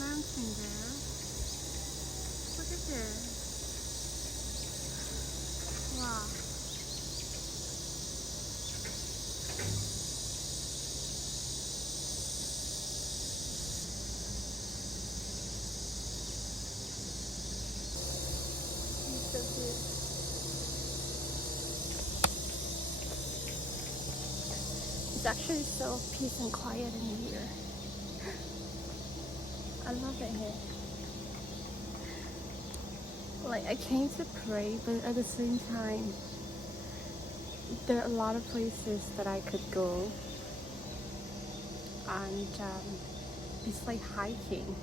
Dancing there. Look at this. Wow. It's so cute. It's actually so peace and quiet in here. I love it here. Like, I came to pray, but at the same time, there are a lot of places that I could go, and it's like hiking.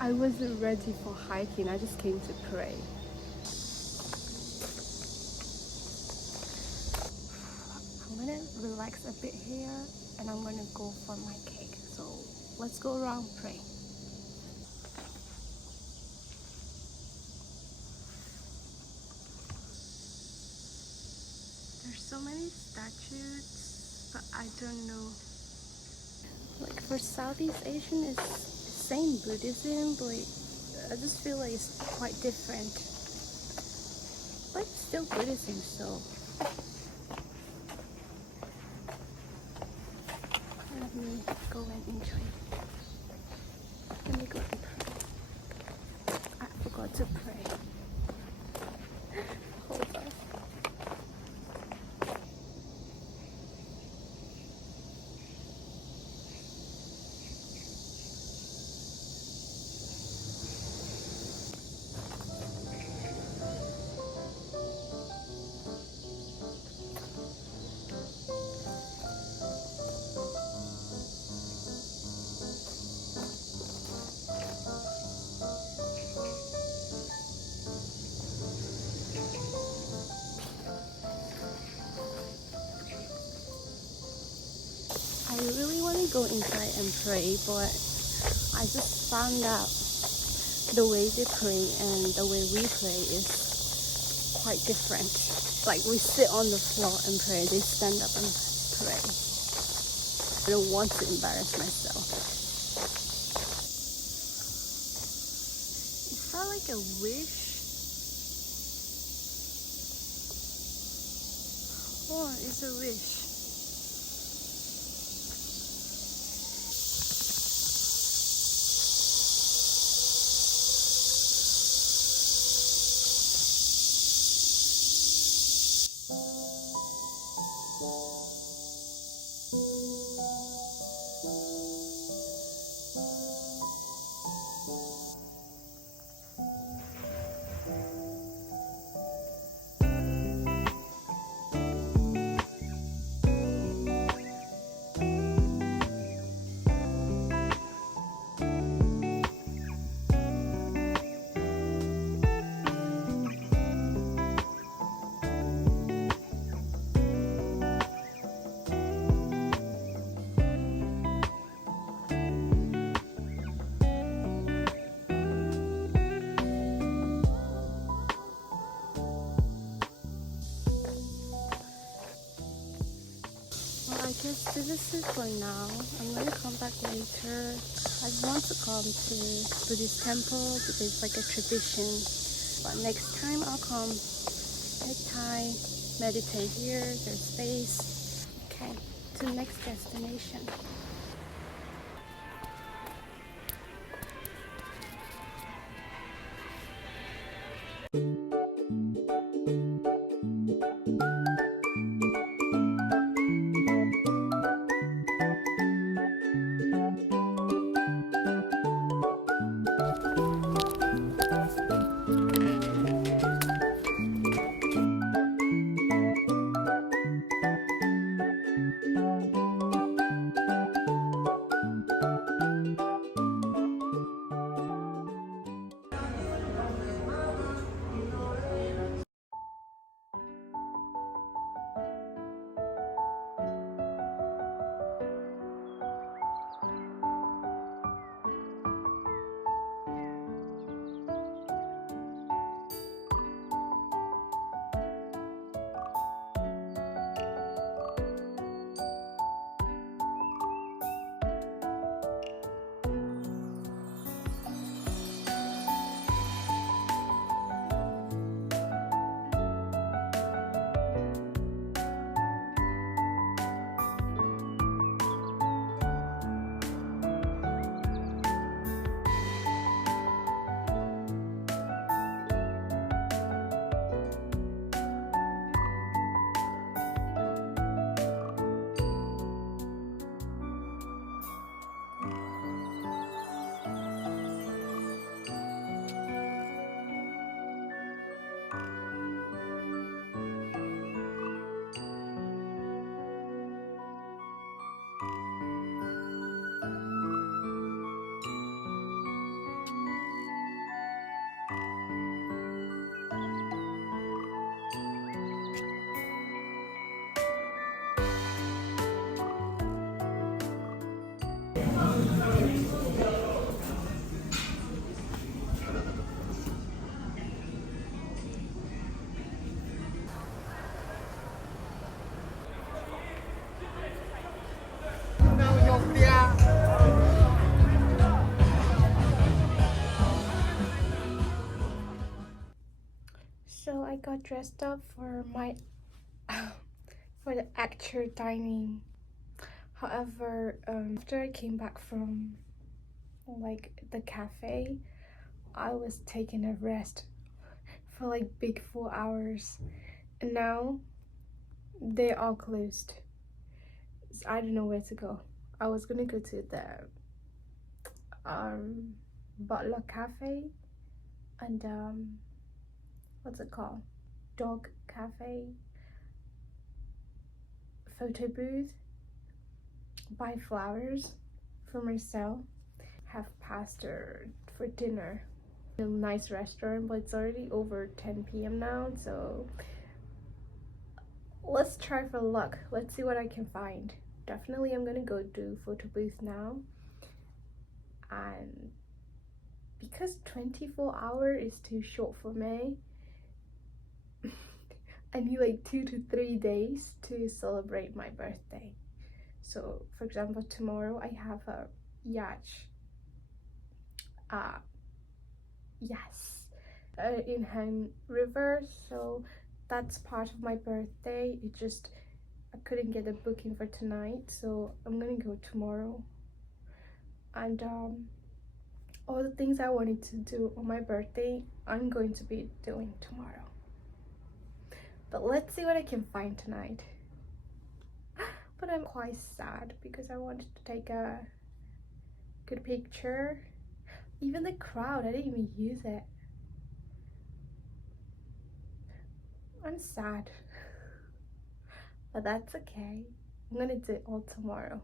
I wasn't ready for hiking. I just came to pray. I'm gonna relax a bit here, and I'm gonna go for my cake. So let's go around pray. There's so many statues, but I don't know. Like, for Southeast Asian, it's same Buddhism, but I just feel like it's quite different. But it's still Buddhism, so let me go and enjoy. Let me go and pray. I forgot to pray. Hold on. I really want to go inside and pray, but I just found out the way they pray and the way we pray is quite different. Like, we sit on the floor and pray, they stand up and pray. I don't want to embarrass myself. Is that like a wish? Oh, it's a wish. I guess this is it for now. I'm going to come back later. I want to come to Buddhist temple because it's like a tradition. But next time I'll come, take time, meditate here, there's space. Okay, to the next destination. got dressed up for my for the actual dining. However, after I came back from like the cafe, I was taking a rest for like big 4 hours, and now they're all closed. So I don't know where to go. I was gonna go to the butler cafe and what's it called, dog cafe, photo booth, buy flowers for myself, have pasta for dinner in a nice restaurant, but it's already over 10 p.m. now, so let's try for luck. Let's see what I can find. Definitely I'm gonna go do photo booth now, and because 24 hours is too short for me, I need like 2 to 3 days to celebrate my birthday. So for example, tomorrow I have a yacht in Han River, so that's part of my birthday. It just, I couldn't get a booking for tonight, so I'm gonna go tomorrow. And all the things I wanted to do on my birthday, I'm going to be doing tomorrow. But let's see what I can find tonight. But I'm quite sad because I wanted to take a good picture. Even the crowd, I didn't even use it. I'm sad. But that's okay. I'm gonna do it all tomorrow.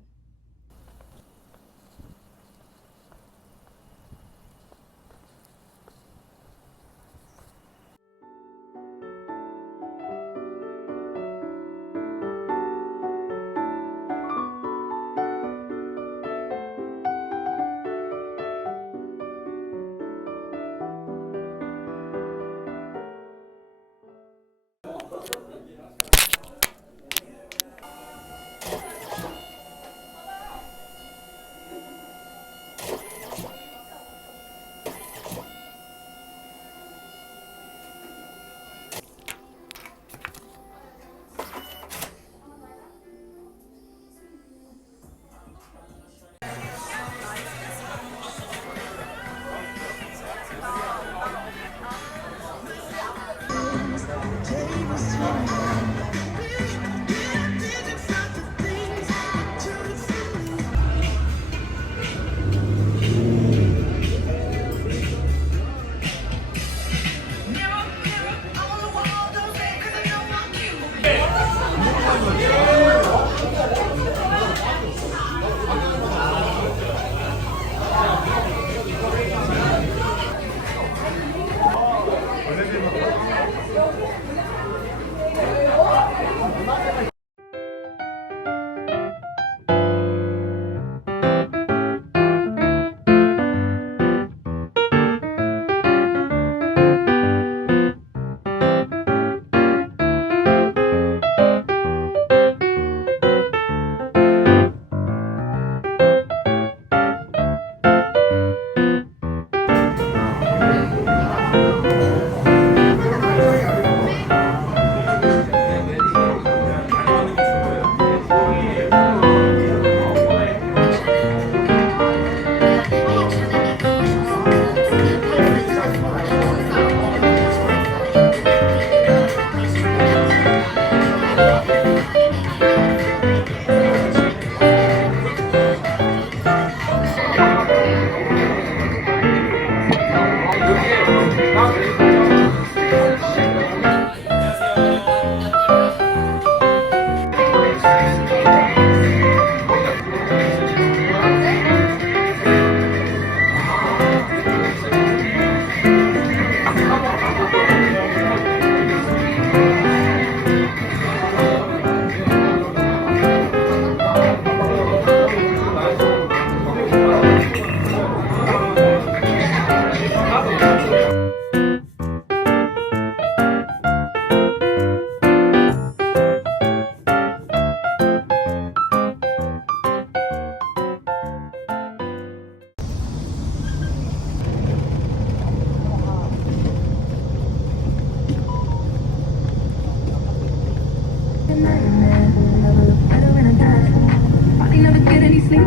get any sleep?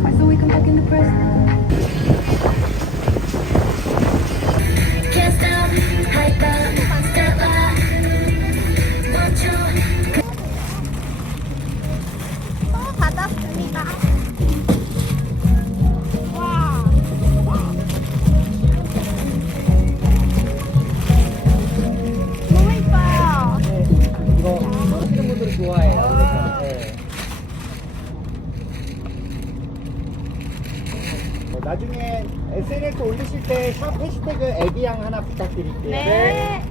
Twice a week I'm fucking depressed. Can't stop, hyper, step up, 멈춰. 받았습니다. 와. 너무 이뻐요. 이거 하시는 분들은 좋아해요. 네. 나중에 SNS 올리실 때 샵 해시태그 애기양 하나 부탁드릴게요. 네.